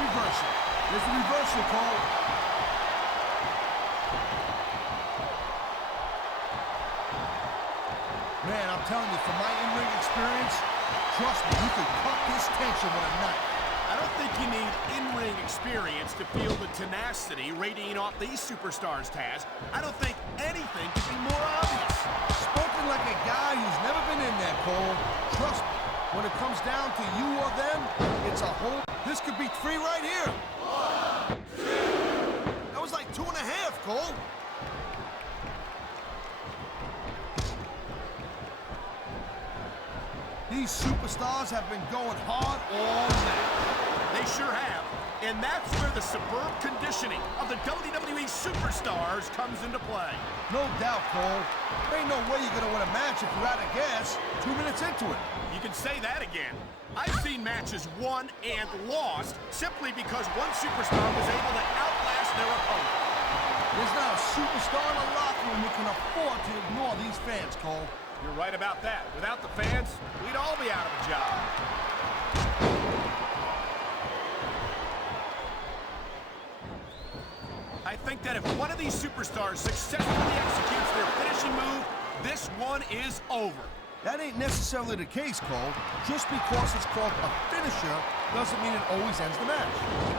reversal. There's the reversal, Cole. Man, I'm telling you, from my in-ring experience, trust me, you can cut this tension with a knife. I don't think you need in-ring experience to feel the tenacity radiating off these superstars, Taz. I don't think anything could be more obvious. Spoken like a guy who's never been in there, Cole. Trust me, when it comes down to you or them, it's a whole... This could be 3 right here. 1, 2... That was like 2.5, Cole. These superstars have been going hard all night. They sure have. And that's where the superb conditioning of the WWE Superstars comes into play. No doubt, Cole. There ain't no way you're going to win a match if you're out of gas 2 minutes into it. You can say that again. I've seen matches won and lost simply because one superstar was able to outlast their opponent. There's not a superstar in the locker room who can afford to ignore these fans, Cole. You're right about that. Without the fans, we'd all be out of a job. I think that if one of these superstars successfully executes their finishing move, this one is over. That ain't necessarily the case, Cole. Just because it's called a finisher doesn't mean it always ends the match.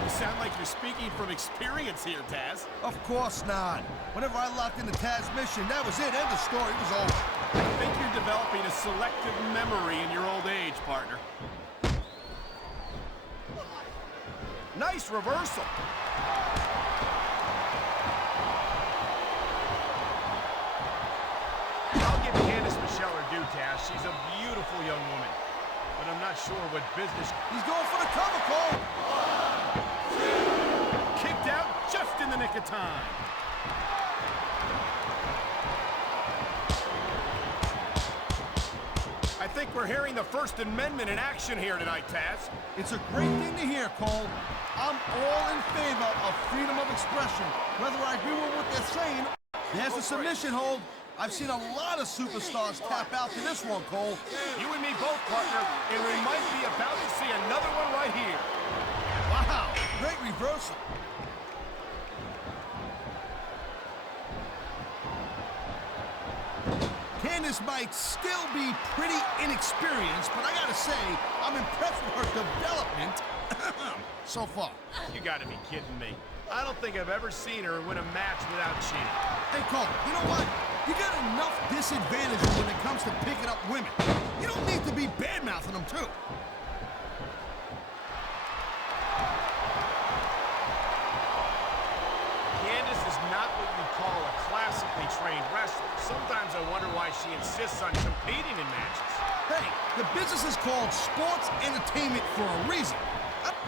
You sound like you're speaking from experience here, Taz. Of course not. Whenever I locked into Taz mission, that was it. End of story. It was over. I think you're developing a selective memory in your old age, partner. Nice reversal. I'll give Candice Michelle her due, Taz. She's a beautiful young woman. But I'm not sure what business... He's going for the cover, Cole. 1, 2... Kicked out just in the nick of time. I think we're hearing the First Amendment in action here tonight, Taz. It's a great thing to hear, Cole. I'm all in favor of freedom of expression, whether I agree with what they're saying. There's the submission hold. I've seen a lot of superstars tap out to this one, Cole. You and me both, partner, and we might be about to see another one right here. Wow, great reversal. Candice might still be pretty inexperienced, but I gotta say, I'm impressed with her development so far. You gotta be kidding me. I don't think I've ever seen her win a match without cheating. Hey, Cole, you know what? You got enough disadvantages when it comes to picking up women. You don't need to be bad-mouthing them, too. Candice is not what you call a classically trained wrestler. Sometimes I wonder why she insists on competing in matches. Hey, the business is called sports entertainment for a reason.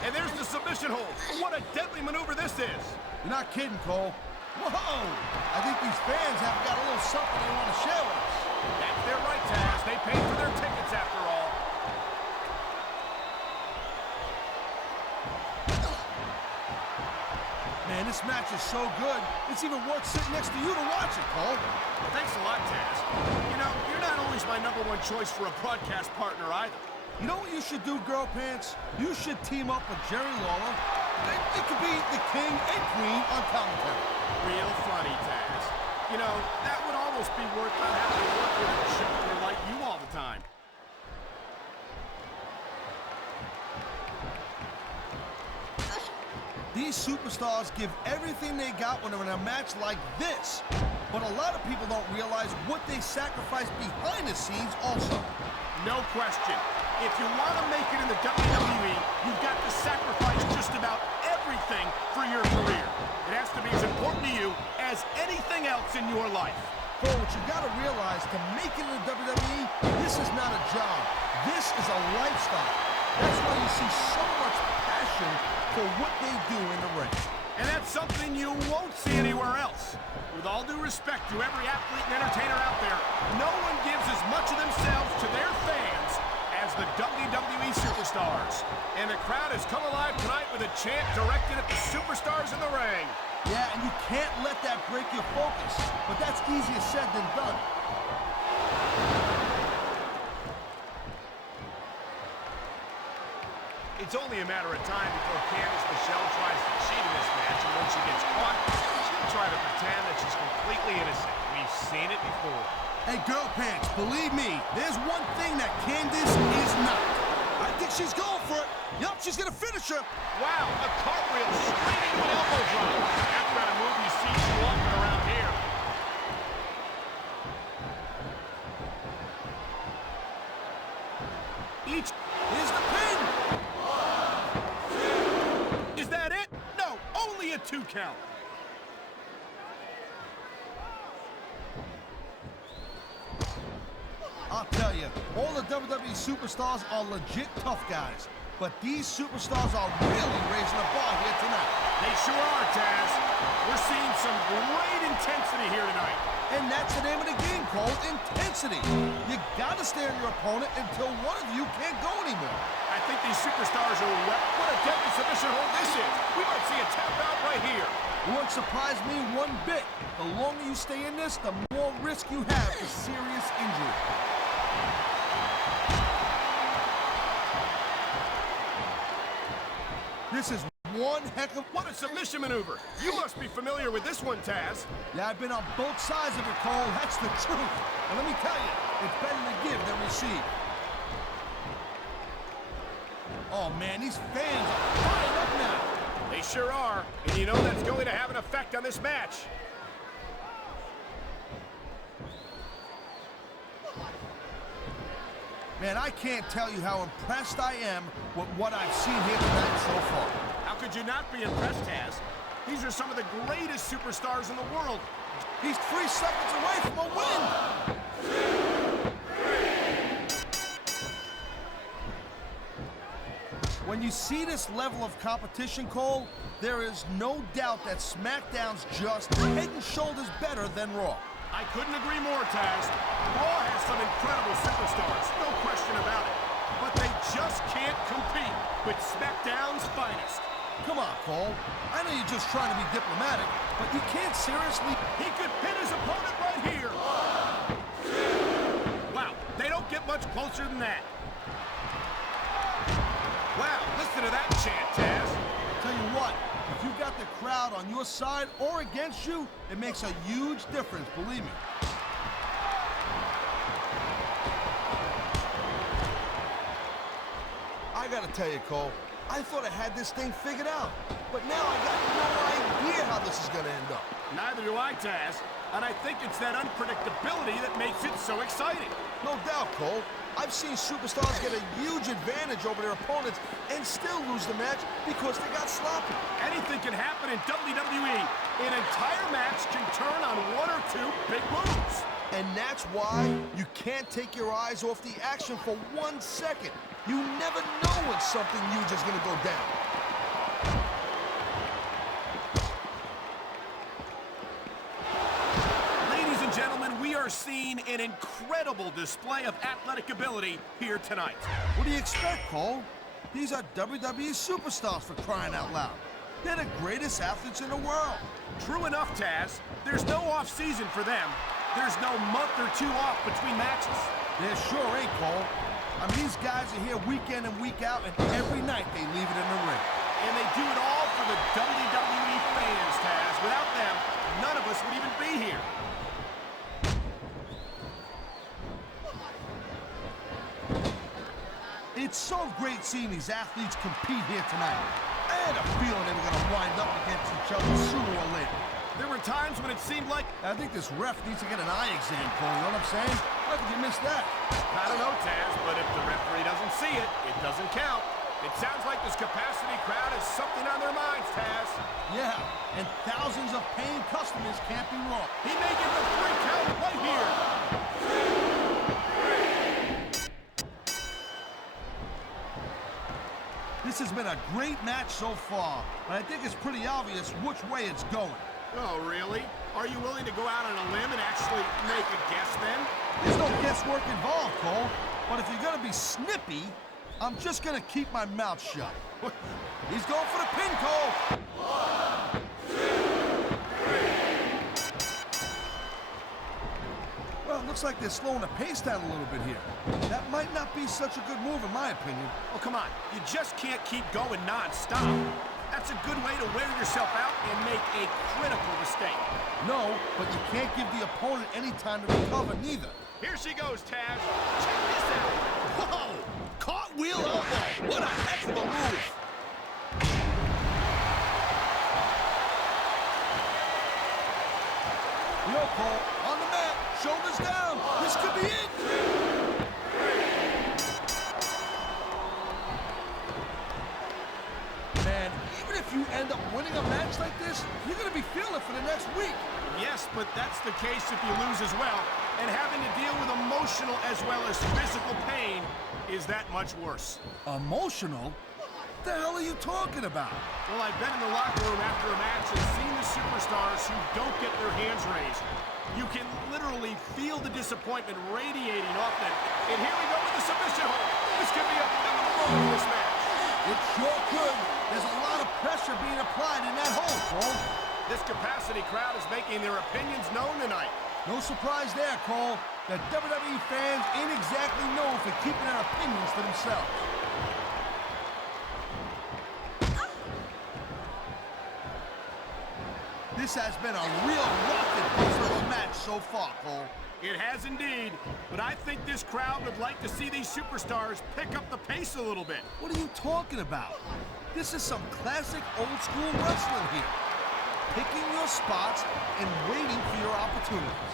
And there's the submission hold. What a deadly maneuver this is. You're not kidding, Cole. Whoa! I think these fans have got a little something they want to share with us. That's their right, Taz. They paid for their tickets after all. Man, this match is so good, it's even worth sitting next to you to watch it, Cole. Thanks a lot, Taz. You know, you're not always my #1 choice for a broadcast partner either. You know what you should do, Girl Pants? You should team up with Jerry Lawler. It could be the king and queen on commentary. Real funny, Taz. You know, that would almost be worth not having to work with a show like you all the time. These superstars give everything they got when they're in a match like this. But a lot of people don't realize what they sacrifice behind the scenes also. No question. If you want to make it in the WWE, you've got to sacrifice just about everything for your career. It has to be as important to you as anything else in your life. Cole, what you got to realize, to make it in the WWE, this is not a job. This is a lifestyle. That's why you see so much passion for what they do in the ring. And that's something you won't see anywhere else. With all due respect to every athlete and entertainer out there, no one gives as much of themselves to their fans as the WWE Superstars. And the crowd has come alive tonight with a chant directed at the superstars in the ring. Yeah, and you can't let that break your focus. But that's easier said than done. It's only a matter of time before Candice Michelle tries to cheat in this match, and when she gets caught, she'll try to pretend that she's completely innocent. We've seen it before. Hey, girl pants, believe me, there's one thing that Candice is not. I think she's going for it. Yup, she's gonna finish her. Wow, a cartwheel straight into an elbow drop. That's not a move you see too often around here. Here's the pin. 1, 2. Is that it? No, only a 2 count. I'll tell you, all the WWE superstars are legit tough guys. But these superstars are really raising the bar here tonight. They sure are, Taz. We're seeing some great intensity here tonight. And that's the name of the game, Cole, intensity. You gotta stare at your opponent until one of you can't go anymore. I think these superstars are what a deadly submission hold this is. We might see a tap out right here. It won't surprise me one bit. The longer you stay in this, the more risk you have for serious injury. This is one heck of... What a submission maneuver. You must be familiar with this one, Taz. Yeah, I've been on both sides of it, Cole. That's the truth. And let me tell you, it's better to give than receive. Oh, man, these fans are fired up now. They sure are. And you know that's going to have an effect on this match. Man, I can't tell you how impressed I am with what I've seen here tonight so far. How could you not be impressed, Taz? These are some of the greatest superstars in the world. He's 3 seconds away from a win. 1, 2, 3. When you see this level of competition, Cole, there is no doubt that SmackDown's just head and shoulders better than Raw. I couldn't agree more, Taz. Raw has some incredible superstars, no question about it. But they just can't compete with SmackDown's finest. Come on, Cole. I know you're just trying to be diplomatic, but you can't seriously... He could pin his opponent right here. 1, 2. Wow, they don't get much closer than that. Wow, listen to that chant, Taz. Tell you what, if you got the crowd on your side or against you, it makes a huge difference, believe me. I gotta tell you, Cole, I thought I had this thing figured out, but now I got no idea how this is gonna end up. Neither do I, Taz. And I think it's that unpredictability that makes it so exciting. No doubt, Cole. I've seen superstars get a huge advantage over their opponents and still lose the match because they got sloppy. Anything can happen in WWE. An entire match can turn on 1 or 2 big moves. And that's why you can't take your eyes off the action for 1 second. You never know when something huge is going to go down. Ladies and gentlemen, we are seeing an incredible display of athletic ability here tonight. What do you expect, Cole? These are WWE superstars, for crying out loud. They're the greatest athletes in the world. True enough, Taz. There's no off-season for them. There's no month or 2 off between matches. There sure ain't, Cole. I mean, these guys are here week in and week out, and every night they leave it in the ring. And they do it all for the WWE fans, Taz. Without them, none of us would even be here. It's so great seeing these athletes compete here tonight. I had a feeling they were going to wind up against each other sooner or later. There were times when it seemed like... I think this ref needs to get an eye exam, Cole, you know what I'm saying? How could you miss that? I don't know, Taz, but if the referee doesn't see it, it doesn't count. It sounds like this capacity crowd has something on their minds, Taz. Yeah, and thousands of paying customers can't be wrong. He may get the 3 count right here. 2, 3. This has been a great match so far, but I think it's pretty obvious which way it's going. Oh, really? Are you willing to go out on a limb and actually make a guess then? There's no guesswork involved, Cole. But if you're going to be snippy, I'm just going to keep my mouth shut. He's going for the pin, Cole. 1, 2, 3. Well, it looks looks like they're slowing the pace down a little bit here. That might not be such a good move in my opinion. Well, come on. You just can't keep going non-stop. That's a good way to wear yourself out and make a critical mistake. No, but you can't give the opponent any time to recover, neither. Here she goes, Taz. Check this out. Whoa! Cartwheel elbow! What a heck of a move! Yo, Cole, on the mat, shoulders down. This could be it. Man, even if you end up winning a match like this, you're going to be feeling it for the next week. Yes, but that's the case if you lose as well. And having to deal with emotional as well as physical pain is that much worse. Emotional? What the hell are you talking about? Well, I've been in the locker room after a match and seen the superstars who don't get their hands raised. You can literally feel the disappointment radiating off them. And here we go with the submission hold. This could be a pivotal moment in this match. It sure could. There's a lot of pressure being applied in that hold, Cole. This capacity crowd is making their opinions known tonight. No surprise there, Cole. The WWE fans ain't exactly known for keeping their opinions to themselves. This has been a real rocket booster of a match so far, Cole. It has indeed, but I think this crowd would like to see these superstars pick up the pace a little bit. What are you talking about? This is some classic old-school wrestling here. Picking your spots and waiting for your opportunities.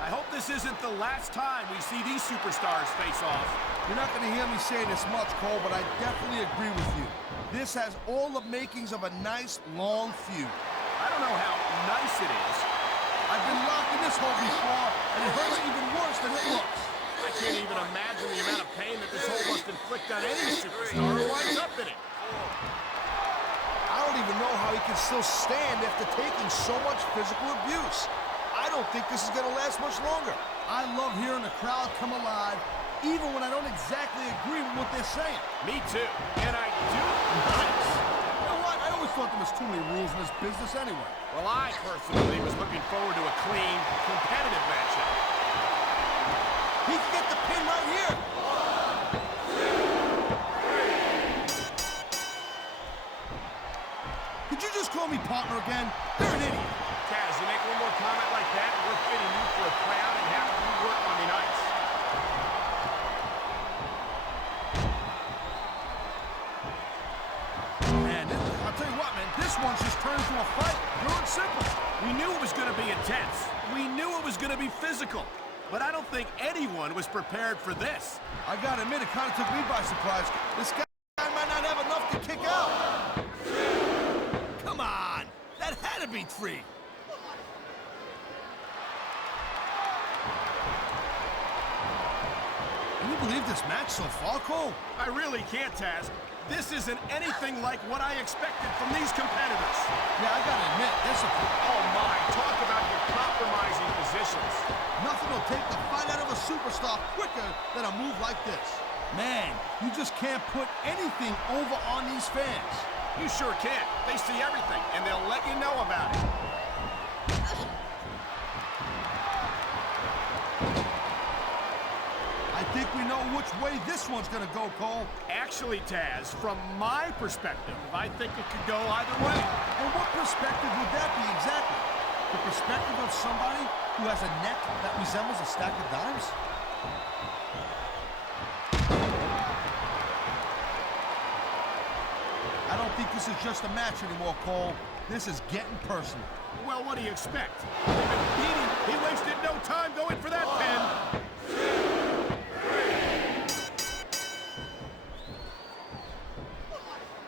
I hope this isn't the last time we see these superstars face off. You're not going to hear me say this much, Cole, but I definitely agree with you. This has all the makings of a nice, long feud. I don't know how nice it is. I've been locked in this hole before, and it hurts even worse than it looks. I can't even imagine the amount of pain that this hole must inflict on any superstar who winds up in it. I don't even know how he can still stand after taking so much physical abuse. I don't think this is going to last much longer. I love hearing the crowd come alive, even when I don't exactly agree with what they're saying. Me too. And I do. Nice. You know what? I always thought there was too many rules in this business anyway. Well, I personally was looking forward to a clean, competitive matchup. He can get the pin right here. Did you just call me partner again? You're an idiot. Taz, you make one more comment like that, and we're fitting you for a crown and having you work on the ice. Man, I'll tell you what, man, this one's just turned into a fight. Pure and simple. We knew it was going to be intense. We knew it was going to be physical. But I don't think anyone was prepared for this. I gotta admit, it kind of took me by surprise. This guy might not have enough to kick out. Come on! That had to be 3. Can you believe this match so far, Cole? I really can't, Taz. This isn't anything like what I expected from these competitors. Yeah, I gotta admit, this is... Oh my, talk about your compromising positions. Nothing will take the fight out of a superstar quicker than a move like this. Man, you just can't put anything over on these fans. You sure can. They see everything, and they'll let you know about it. I think we know which way this one's gonna go, Cole. Actually, Taz, from my perspective, I think it could go either way. And what perspective would that be exactly? The perspective of somebody who has a neck that resembles a stack of dimes? I don't think this is just a match anymore, Cole. This is getting personal. Well, what do you expect? They've been beating. He wasted no time going for that pin.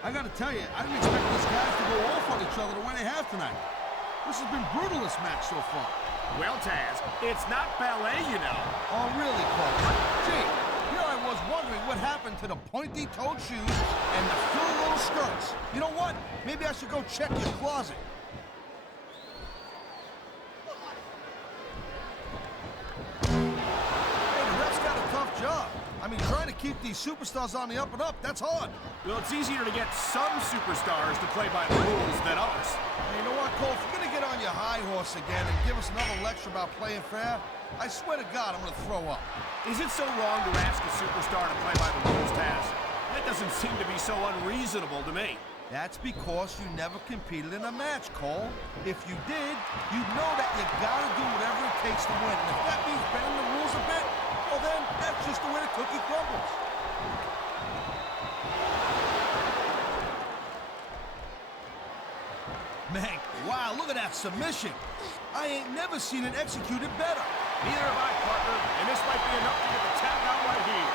I gotta tell you, I didn't expect these guys to go off on each other the way they have tonight. This has been brutal, this match so far. Well, Taz, it's not ballet, you know. Oh, really, Cole? Gee, here I was wondering what happened to the pointy-toed shoes and the frilly little skirts. You know what? Maybe I should go check your closet. Hey, the ref's got a tough job. I mean, trying to keep these superstars on the up and up. That's hard. Well, it's easier to get some superstars to play by the rules than others. Hey, you know what, Cole? If you're going to get on your high horse again and give us another lecture about playing fair, I swear to God, I'm going to throw up. Is it so wrong to ask a superstar to play by the rules, Taz? That doesn't seem to be so unreasonable to me. That's because you never competed in a match, Cole. If you did, you'd know that you gotta do whatever it takes to win. And if that means bending the rules a bit, well then, that's just the way the cookie crumbles. Man, wow, look at that submission. I ain't never seen it executed better. Neither have I, partner, and this might be enough to get the tap out right here.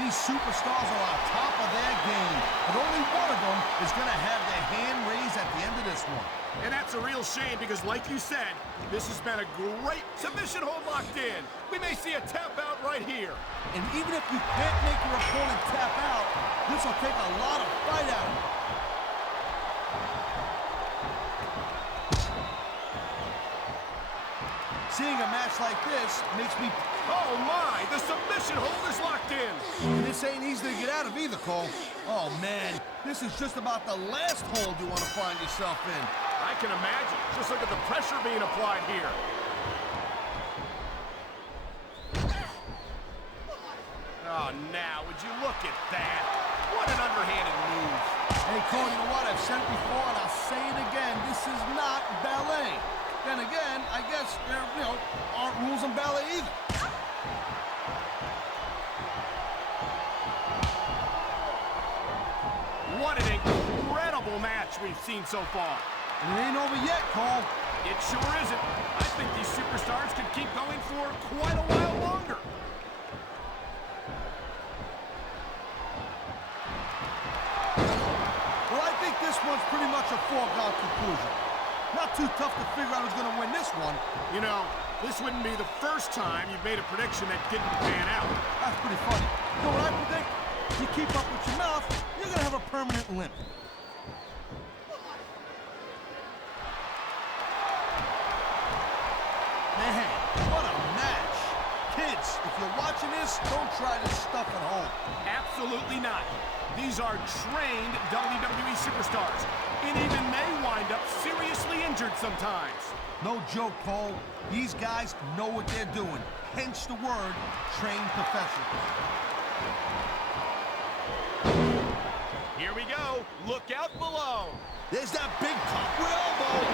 These superstars are on top of their game, but only one of them is going to have their hand raised at the end of this one. And that's a real shame because, like you said, this has been a great submission hold locked in. We may see a tap out right here. And even if you can't make your opponent tap out, this will take a lot of fight out of you. Seeing a match like this makes me... Oh my, the submission hold is locked in. And this ain't easy to get out of either, Cole. Oh man, this is just about the last hold you want to find yourself in. I can imagine. Just look at the pressure being applied here. Oh, now, would you look at that? What an underhanded move. Hey, Cole, you know what? I've said it before, and I'll say it again. This is not ballet. Then again, I guess there, aren't rules in ballet either. What an incredible match we've seen so far. And it ain't over yet, Cole. It sure isn't. I think these superstars could keep going for quite a while longer. Well, I think this one's pretty much a foregone conclusion. Not too tough to figure out who's going to win this one. You know, this wouldn't be the first time you've made a prediction that didn't pan out. That's pretty funny. You know what I predict? If you keep up with your mouth, you're going to have a permanent limp. Man, what a match. Kids, if you're watching this, don't try this stuff at home. Absolutely not. These are trained WWE superstars, and even they wind up seriously injured sometimes. No joke, Cole. These guys know what they're doing. Hence the word, trained professionals. Here we go. Look out below. There's that big cartwheel elbow.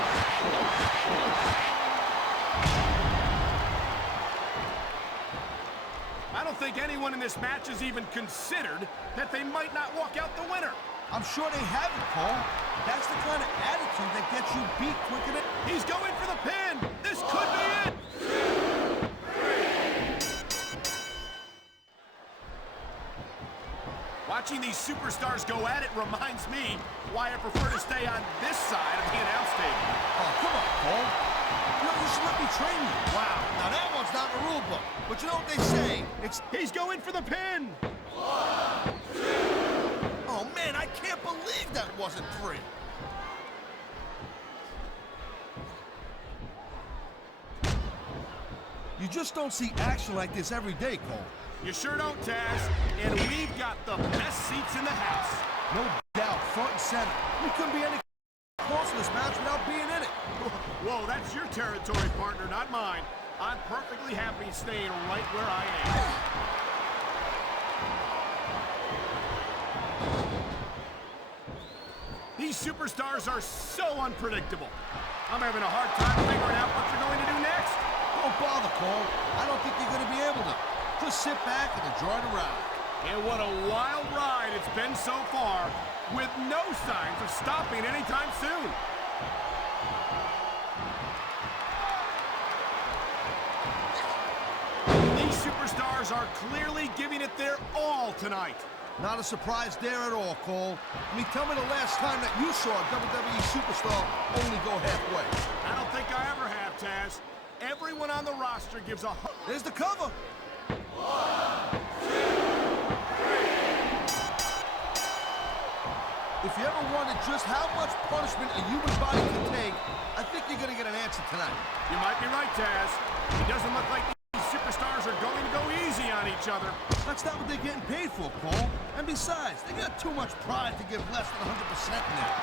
I don't think anyone in this match has even considered that they might not walk out the winner. I'm sure they haven't, Cole. That's the kind of attitude that gets you beat quicker than... He's going for the pin. This could be it. 2, 3. Watching these superstars go at it reminds me why I prefer to stay on this side of the announce table. Oh, come on, Cole. You should let me train you. Wow. Now, that one's not in the rule book. But you know what they say? He's going for the pin. 1, 2. Oh, man, I can't believe that wasn't 3. You just don't see action like this every day, Cole. You sure don't, Taz. And we've got the best seats in the house. No doubt, front and center. We couldn't be any closer to this match without being in it. Whoa, that's your territory, partner, not mine. I'm perfectly happy staying right where I am. These superstars are so unpredictable. I'm having a hard time figuring out what they're going to do next. Don't bother, Cole. I don't think you're going to be able to. Just sit back and enjoy the ride. And what a wild ride it's been so far, with no signs of stopping anytime soon. These superstars are clearly giving it their all tonight. Not a surprise there at all, Cole. I mean, tell me the last time that you saw a WWE superstar only go halfway. I don't think I ever have, Taz. Everyone on the roster gives a... There's the cover. 1, 2, 3. If you ever wondered just how much punishment a human body can take, I think you're going to get an answer tonight. You might be right, Taz. It doesn't look like these superstars are going to go easy on each other. That's not what they're getting paid for, Cole. And besides, they got too much pride to give less than 100% now.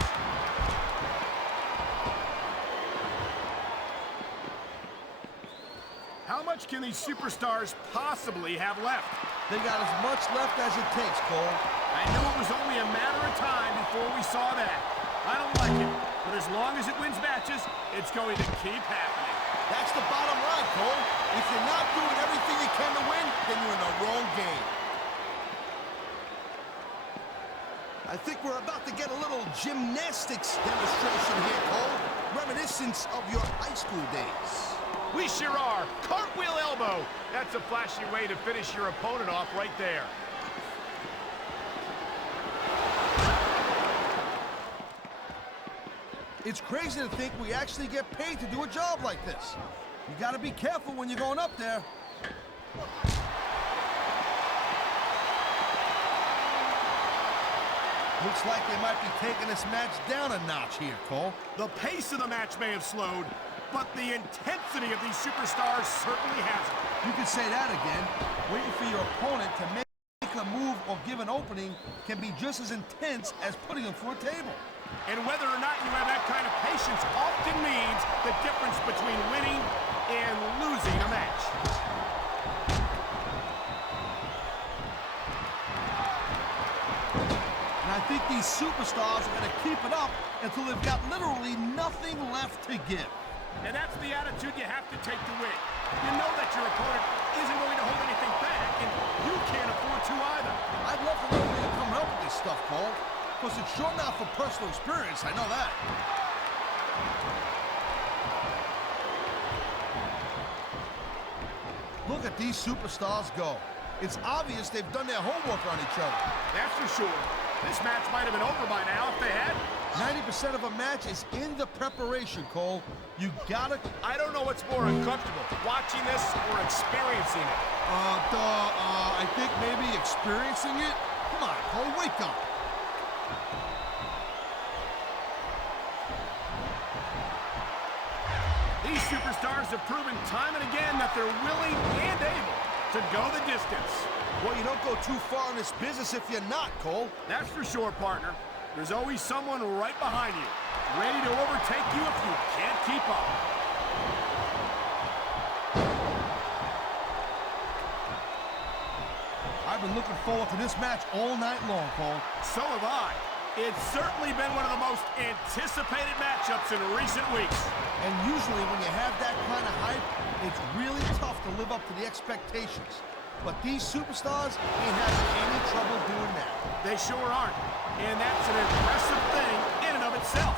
How much can these superstars possibly have left? They got as much left as it takes, Cole. I knew it was only a matter of time before we saw that. I don't like it, but as long as it wins matches, it's going to keep happening. That's the bottom line, Cole. If you're not doing everything you can to win, then you're in the wrong game. I think we're about to get a little gymnastics demonstration here, Cole. Reminiscence of your high school days. We sure are. Cartwheel elbow. That's a flashy way to finish your opponent off right there. It's crazy to think we actually get paid to do a job like this. You gotta be careful when you're going up there. Looks like they might be taking this match down a notch here, Cole. The pace of the match may have slowed, but the intensity of these superstars certainly hasn't. You could say that again. Waiting for your opponent to make a move or give an opening can be just as intense as putting them through a table. And whether or not you have that kind of patience often means the difference between winning and losing a match. And I think these superstars are going to keep it up until they've got literally nothing left to give. And that's the attitude you have to take to win. You know that your opponent isn't going to hold anything back, and you can't afford to either. I'd love to know where you're coming up with this stuff, Cole. Because it's sure not from personal experience, I know that. Look at these superstars go. It's obvious they've done their homework on each other. That's for sure. This match might have been over by now if they had. 90% of a match is in the preparation, Cole. You gotta... I don't know what's more uncomfortable, watching this or experiencing it. I think maybe experiencing it? Come on, Cole, wake up. These superstars have proven time and again that they're willing and able to go the distance. Well, you don't go too far in this business if you're not, Cole. That's for sure, partner. There's always someone right behind you, ready to overtake you if you can't keep up. I've been looking forward to this match all night long, Cole. So have I. It's certainly been one of the most anticipated matchups in recent weeks. And usually when you have that kind of hype, it's really tough to live up to the expectations. But these superstars ain't having any trouble doing that. They sure aren't. And that's an impressive thing in and of itself.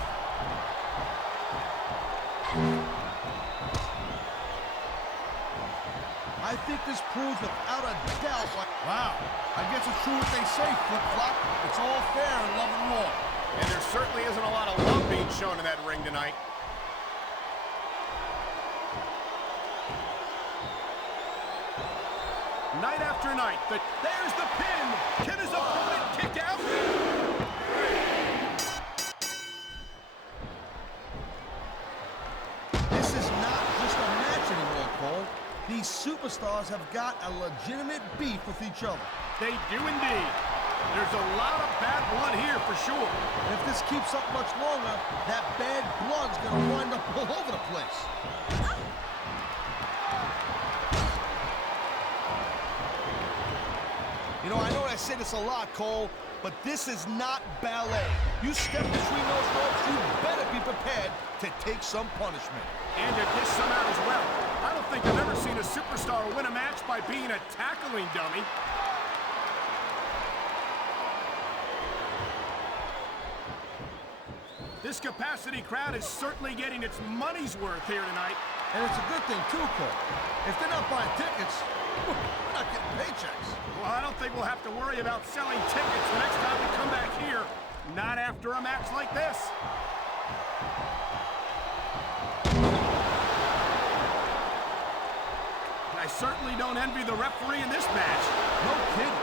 I think this proves without a doubt what... Wow. I guess it's true what they say, flip-flop. It's all fair in love and war. And there certainly isn't a lot of love being shown in that ring tonight. Night after night, there's the pin. Can his opponent kick out? This is not just a match anymore, Cole. These superstars have got a legitimate beef with each other. They do indeed. There's a lot of bad blood here for sure. And if this keeps up much longer, that bad blood's gonna wind up all over the place. You know, I know I say this a lot, Cole, but this is not ballet. You step between those ropes, you better be prepared to take some punishment. And to dish some out as well. I don't think I've ever seen a superstar win a match by being a tackling dummy. This capacity crowd is certainly getting its money's worth here tonight. And it's a good thing, too, Cole. If they're not buying tickets, we're not getting paychecks. Well, I don't think we'll have to worry about selling tickets the next time we come back here. Not after a match like this. I certainly don't envy the referee in this match. No kidding.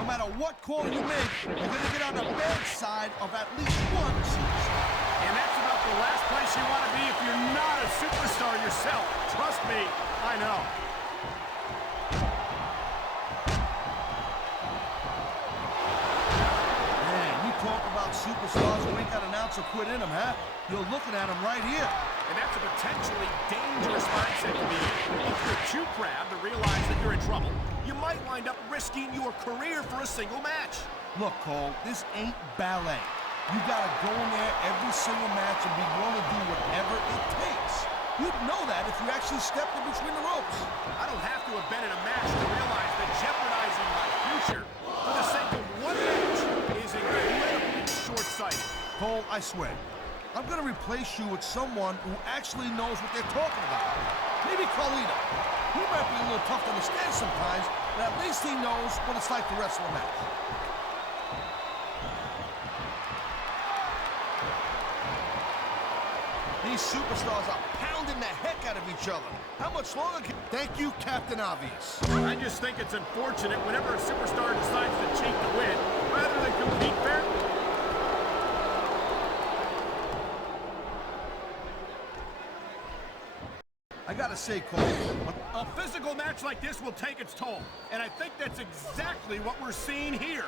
No matter what call you make, you're going to get on the bad side of at least one superstar. And that's about the last place you want to be if you're not a superstar. himself. Trust me, I know. Man, you talk about superstars who ain't got an ounce of quit in them, huh? You're looking at them right here. And that's a potentially dangerous mindset to be in. If you're too proud to realize that you're in trouble, you might wind up risking your career for a single match. Look, Cole, this ain't ballet. You gotta go in there every single match and be willing to do whatever it takes. You'd know that if you actually stepped in between the ropes. I don't have to have been in a match to realize that jeopardizing my future for the sake of one match is incredibly short-sighted. Cole, I swear, I'm gonna replace you with someone who actually knows what they're talking about. Maybe Carlito. He might be a little tough to understand sometimes, but at least he knows what it's like to wrestle a match. These superstars are pounding the heck out of each other. How much longer can... Thank you, Captain Obvious. I just think it's unfortunate whenever a superstar decides to cheat to win, rather than compete fairly. I gotta say, Cole... A physical match like this will take its toll, and I think that's exactly what we're seeing here.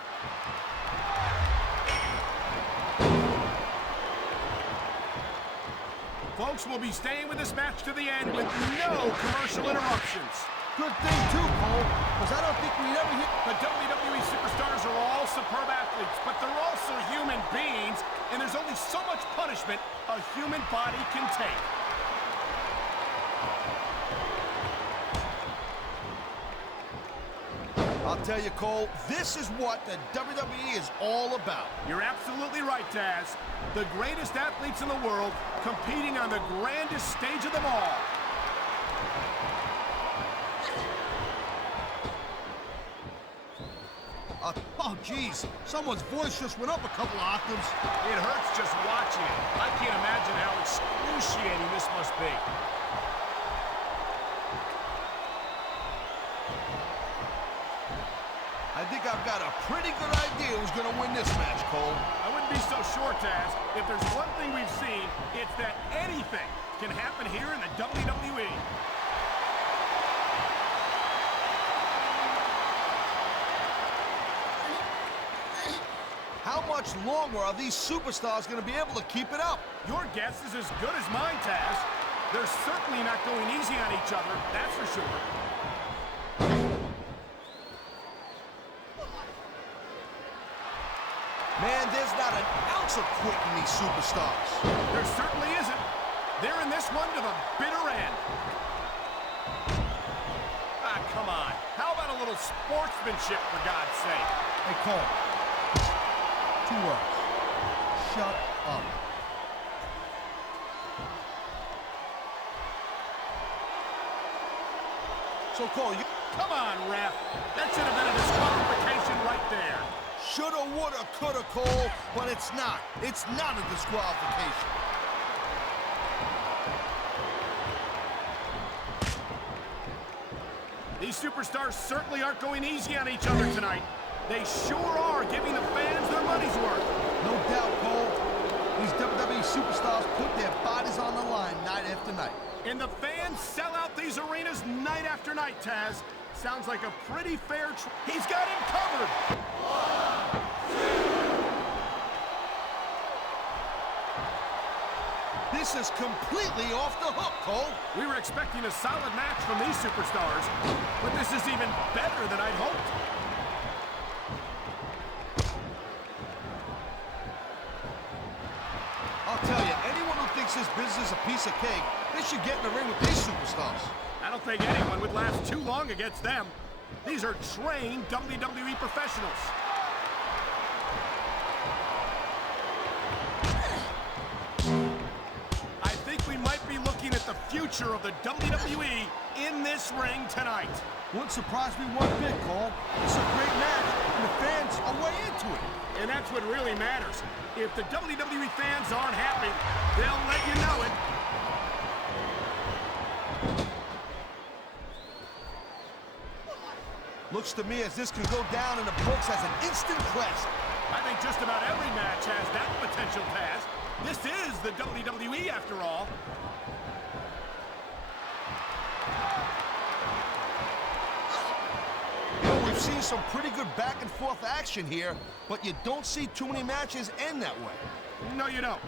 Folks will be staying with this match to the end with no commercial interruptions. Good thing, too, Cole, because I don't think we'd ever hit... The WWE superstars are all superb athletes, but they're also human beings, and there's only so much punishment a human body can take. I'll tell you, Cole, this is what the WWE is all about. You're absolutely right, Taz. The greatest athletes in the world competing on the grandest stage of them all. Oh, geez. Someone's voice just went up a couple of octaves. It hurts just watching it. I can't imagine how excruciating this must be. I think I've got a pretty good idea who's going to win this match, Cole. I wouldn't be so sure, Taz. If there's one thing we've seen, it's that anything can happen here in the WWE. How much longer are these superstars going to be able to keep it up? Your guess is as good as mine, Taz. They're certainly not going easy on each other, that's for sure. Man, there's not an ounce of quit in these superstars. There certainly isn't. They're in this one to the bitter end. Ah, come on. How about a little sportsmanship, for God's sake? Hey, Cole. 2 words. Shut up. So, Cole, you... Come on, ref. That should have been a disqualification right there. Shoulda, woulda, coulda, Cole, but it's not. It's not a disqualification. These superstars certainly aren't going easy on each other tonight. They sure are giving the fans their money's worth. No doubt, Cole. These WWE superstars put their bodies on the line night after night. And the fans sell out these arenas night after night, Taz. Sounds like a pretty fair... He's got him covered. 1, 2. This is completely off the hook, Cole. We were expecting a solid match from these superstars, but this is even better than I'd hoped. I'll tell you, anyone who thinks this business is a piece of cake, they should get in the ring with these superstars. I don't think anyone would last too long against them. These are trained WWE professionals. I think we might be looking at the future of the WWE in this ring tonight. Wouldn't surprise me one bit, Cole. It's a great match, and the fans are way into it. And that's what really matters. If the WWE fans aren't happy, they'll let you know it. Looks to me as this can go down in the books as an instant classic. I think just about every match has that potential, Taz. This is the WWE, after all. seeing some pretty good back-and-forth action here, but you don't see too many matches end that way. No, you don't.